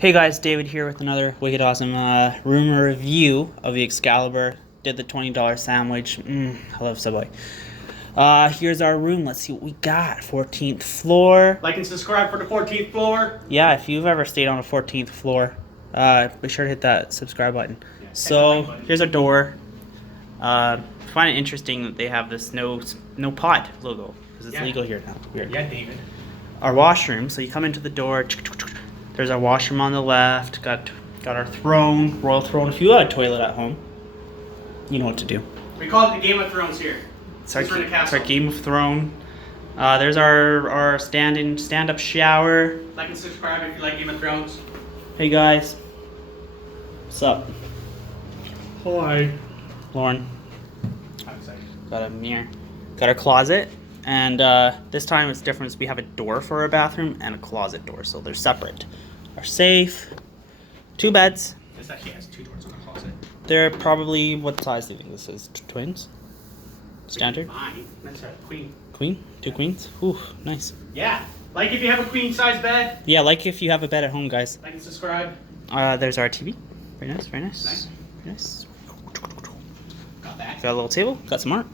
Hey guys, David here with another wicked awesome room review of the Excalibur. Did the $20 sandwich. I love Subway. Here's our room. Let's see what we got. 14th floor. Like and subscribe for the 14th floor. Yeah, if you've ever stayed on a 14th floor, be sure to hit that subscribe button. Yeah, so button. here's our door. Find it interesting that they have this no pot logo because it's legal here now. Weird. Yeah, David. Our washroom. So you come into the door. There's our washroom on the left. Got our throne, royal throne. If you had a toilet at home, you know what to do. We call it the Game of Thrones here. It's our Game of Thrones. There's our stand-up shower. Like and subscribe if you like Game of Thrones. Hey guys, what's up? Hi. Lauren. I'm excited. Got a mirror. Got our closet, and this time it's different. We have a door for our bathroom and a closet door, so they're separate. Our safe, 2 beds. This actually has 2 doors on the closet. They're probably, what size do you think this is? Twins? Standard? Fine. That's a queen. Queen? 2 queens? Ooh, nice. Yeah. Like if you have a queen size bed. Yeah, like if you have a bed at home, guys. Like and subscribe. There's our TV. Very nice, very nice. Nice. Very nice. Got that. Got a little table, got some art.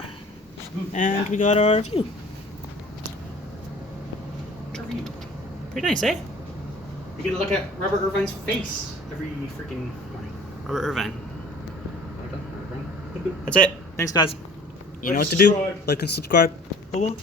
And we got our view. Review. Pretty nice, eh? You get to look at Robert Irvine's face every freaking morning. Robert Irvine. Like Irvine. That's it. Thanks, guys. You know what to do. Like and subscribe. Bye-bye.